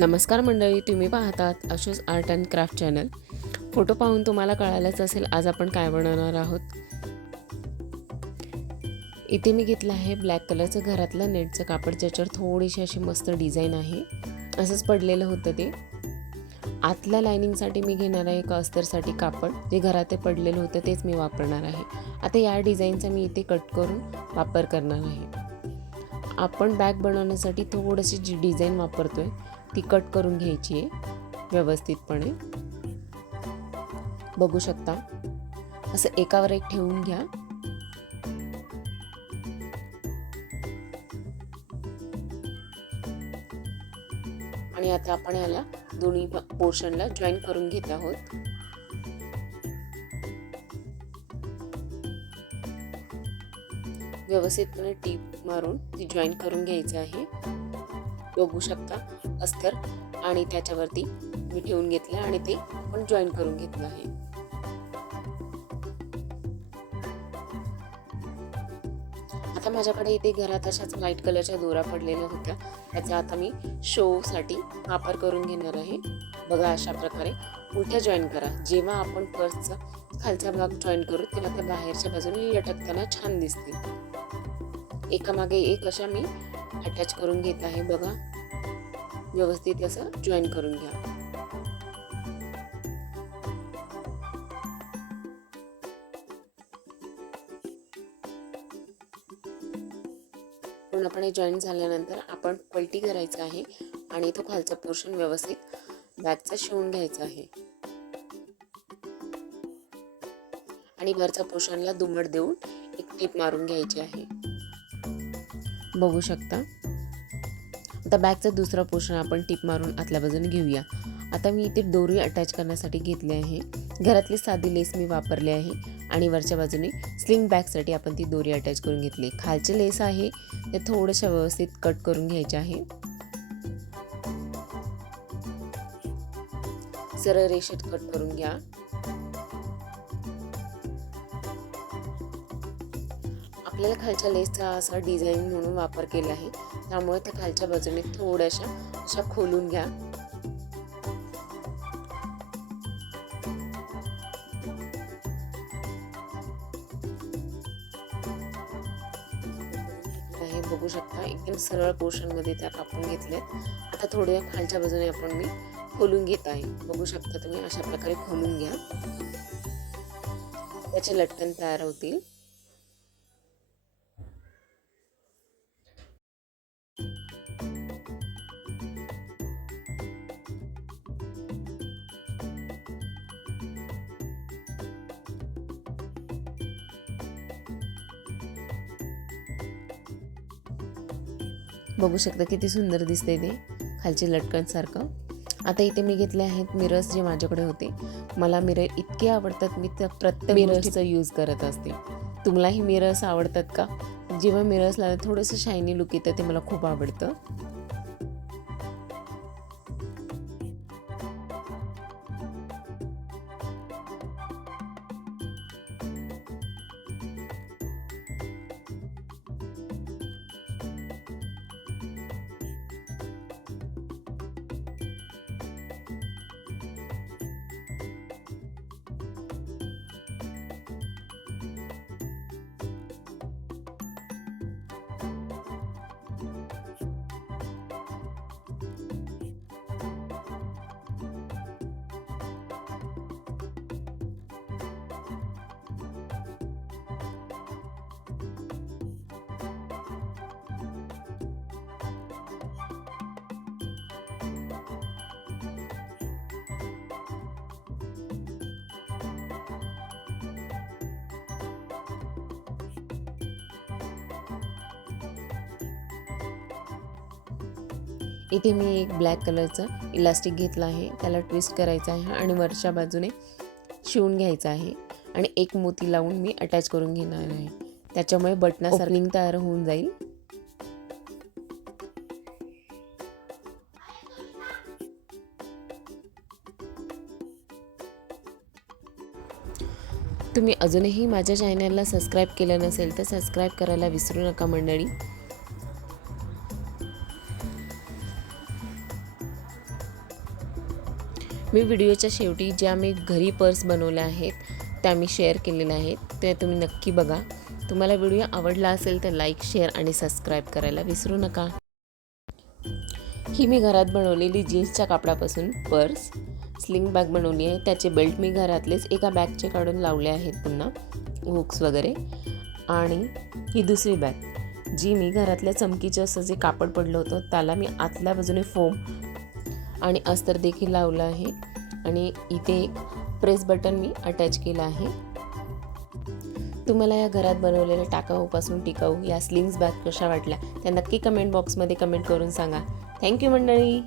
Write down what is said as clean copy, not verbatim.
नमस्कार मंडळी, तुम्ही पाहतात Ashu's art and craft channel. Photo पाहून तुम्हाला कळालंच असेल आज आपण काय बनवणार आहोत. इथे मी घेतलं आहे ब्लॅक कलरचं घरातलं नेटचं कापड, ज्याच्यावर थोडीशी अशी मस्त डिझाईन आहे. असंच पडलेलं होतं ते. आतल्या लायनिंगसाठी मी घेणार आहे एक अस्तरसाठी कापड, जे घरात पडलेलं होतं तेच मी वापरणार आहे. आता या डिझाईनचा मी इथे कट करून वापर करणार आहे. आपण बॅग बनवण्यासाठी थोडीशी जी डिझाईन वापरतोय ती कट करून घ्यायची आहे व्यवस्थितपणे. बघू शकता, असं एकावर एक ठेवून घ्या. आणि आता आपण याला दोन्ही पोर्शनला जॉईन करून घेत आहोत. व्यवस्थितपणे टीप मारून ती जॉईन करून घ्यायचं आहे. बघू शकता, अस्तर आणि त्याच्यावरती मी ठेवून घेतलं आणि ते पण जॉईन करून घेतलं आहे. आता माझ्याकडे इथे घरात अशाच व्हाईट कलरच्या दोरा पडलेल्या होत्या, त्याचा आता मी शो साठी वापर करून घेणार आहे. बघा, अशा प्रकारे उलट्या जॉईन करा. जेव्हा आपण पर्सचा खालचा भाग जॉईन करू तेव्हा त्या बाहेरच्या बाजूने लटकताना छान दिसतील. एकामागे एक अशा मी अटॅच करून घेत आहे. बघा, व्यवस्थित असं जॉईन करून घ्या. पूर्णपणे जॉईन झाल्यानंतर आपण पलटी करायचं आहे आणि तो खालचा पोर्शन व्यवस्थित बॅगचा शिवून घ्यायचा आहे. आणि वरच्या पोर्शनला दुमड देऊन एक टीप मारून घ्यायची आहे. बघू शकता, आता बॅगचा दुसरा पोर्शन आपण टीप मारून आतल्या बाजूने घेऊया. आता मी इथे दोरी अटॅच करण्यासाठी घेतली आहे. घरातली साधी लेस मी वापरली आहे आणि वरच्या बाजूने स्लिंग बॅगसाठी आपण ती दोरी अटॅच करून घेतली. खालचे लेस आहे ते थोडंसं व्यवस्थित कट करून घ्यायचे आहे. सरळ रेषेत कट करून घ्या. आपल्याला खालच्या लेसचा असा डिझाईन म्हणून वापर केला आहे, त्यामुळे त्या खालच्या बाजूने थोड्याशा अशा खोलून घ्या. हे बघू शकता, एकदम सरळ पोर्शन मध्ये त्या कापून घेतल्यात. आता थोड्या खालच्या बाजूने आपण मी खोलून घेत आहे. बघू शकता तुम्ही, अशा प्रकारे खोलून घ्या. त्याचे लटकन तयार होतील. बघू शकता किती सुंदर दिसते ते खालचे लटकन सारखं. आता इथे मी घेतले आहेत मिरर्स, जे माझ्याकडे होते. मला मिरर इतके आवडतात, मी त्या प्रत्येक मिरर्सचा यूज करत असते. तुम्हालाही मिरर्स आवडतात का? जेव्हा मिरर्स लावले थोडंसं शायनी लुक येतं, ते मला खूप आवडतं. इथे मी एक ब्लॅक कलरचं इलास्टिक घेतलं आहे, त्याला ट्विस्ट करायचं आहे आणि वरच्या बाजूने शिवून घ्यायचं आहे आणि एक मोती लावून मी अटॅच करून घेणार आहे. त्याच्यामुळे बटनासारखी तयार होऊन जाईल. तुम्ही अजूनही माझ्या चॅनलला सबस्क्राईब केलं नसेल तर सबस्क्राईब करायला विसरू नका मंडळी. मी व्हिडिओच्या शेवटी ज्या मी घरी पर्स बनवल्या आहेत त्या मी शेअर केलेल्या आहेत, ते तुम्ही नक्की बघा. तुम्हाला व्हिडिओ आवडला असेल तर लाईक, शेअर आणि सबस्क्राईब करायला विसरू नका. ही मी घरात बनवलेली जीन्सच्या कापडापासून पर्स स्लिंग बॅग बनवली आहे. त्याचे बेल्ट मी घरातलेच एका बॅगचे काढून लावले आहेत, पुन्हा हुक्स वगैरे. आणि ही दुसरी बॅग जी मी घरातल्या चमकीचं असं जे कापड पडलं होतं त्याला मी आतल्या बाजूने फोम आणि अस्तर देखील लावलं आहे. आणि इथे प्रेस बटन मी अटॅच केलं आहे. तुम्हाला या घरात बनवलेल्या टाकाऊपासून टिकाऊ या स्लिंग्स बॅग कशा वाटल्या त्या नक्की कमेंट बॉक्समध्ये कमेंट करून सांगा. थँक्यू मंडळी.